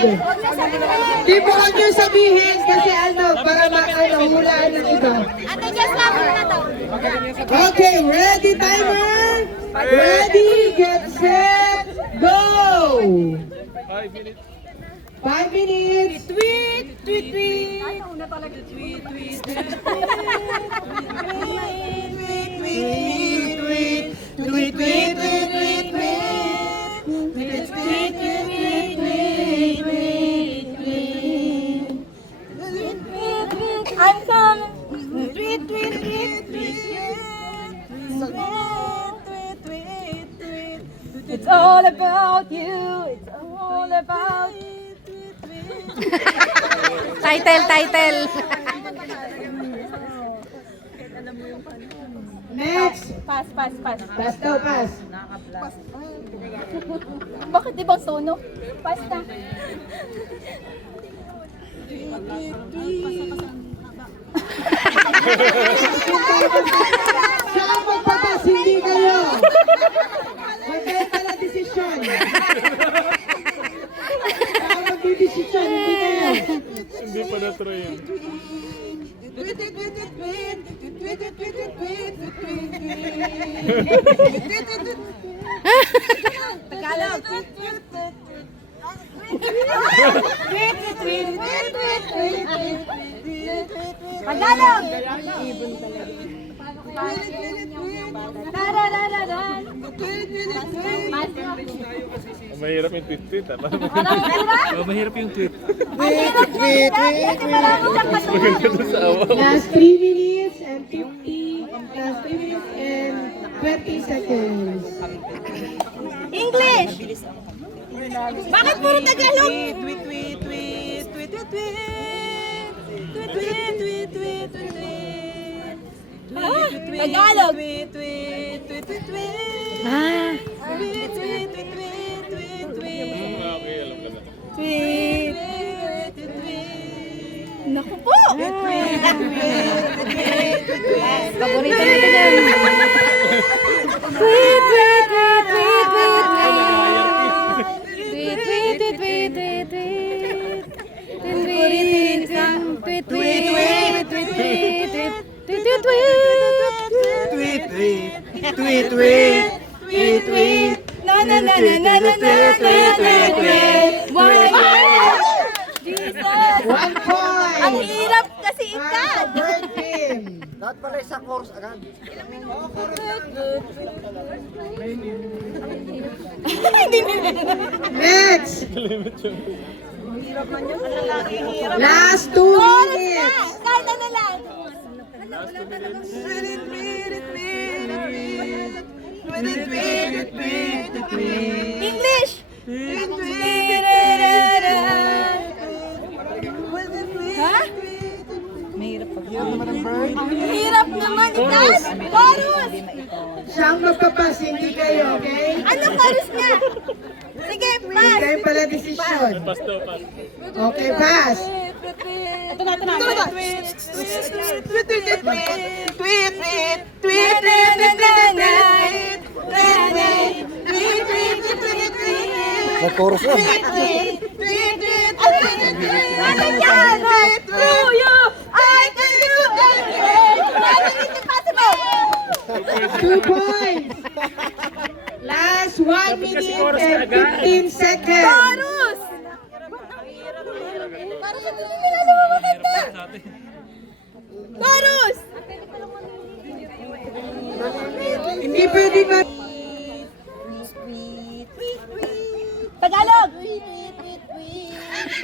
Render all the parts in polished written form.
Di po huwag niyo sabihin kasi para hulaan ng iba. Ate, just cover na daw. Okay, ready timer? Ready, get set, go! 5 minutes. 5 minutes. Tweet, tweet, tweet. Ay, una talaga. Tweet, tweet, Tweet, tweet, tweet, tweet, tweet, I'm coming. Tweet, tweet, tweet, tweet. It's all about you. It's all about you. Title. Next. Pass. Pass daw, pass. Bakit ibang tono? Pass na. Siya ang magpapas, hindi kayo. Magkaya na desisyon. Siya ang magdidesisyon, hindi kayo. Hindi pa na-try yun. Tagalog. Tagalog. Mahirap yung tweet-tweet. Mahirap yung tweet. Maganda doon sa awa. Last 3 minutes and 50. Last 3 minutes and 20 seconds. English. Bakit puro Tagalog? Tagalog. Ah, Naku po. paborito nila yan. Tweet. Jesus. 1 point. Ang hirap kasi Para sa ikat. bird team. Dapat pala sa course agad. Next. Last 2 minutes. Kahit ano lang. English. Ha? Ang hirap naman ikat. Chorus. Siya ang magpapas, hindi kayo, okay? Ano chorus niya? Sige, Hindi pass. kayo pala desisyon. Pass daw, pass. Okay, pass. Ito na. Mag-chorus na. Ano yan? Through you, I can do anything. Anything is possible. 2 points. Last 1 minute and 15 seconds. Chorus. Para sa hindi nila lumamaganda. Chorus. Hindi pwede ba? Tagalog.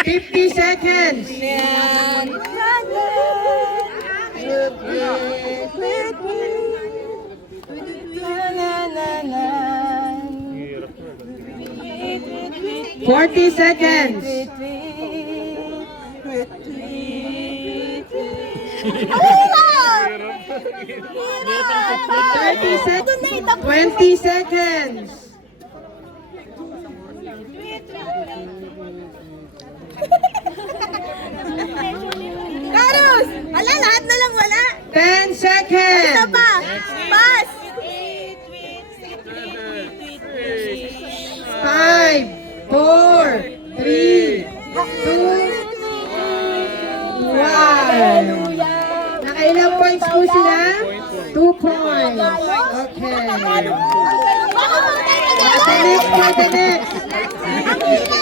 50 seconds. Hirap. 40 seconds. Hirap. 30 seconds. 20 seconds. Chorus. Ala, lahat na lang wala. 10 seconds. Isa pa. Pass. 5, 4, 3, Nakailang points po sila? 2 points. Okay. The next.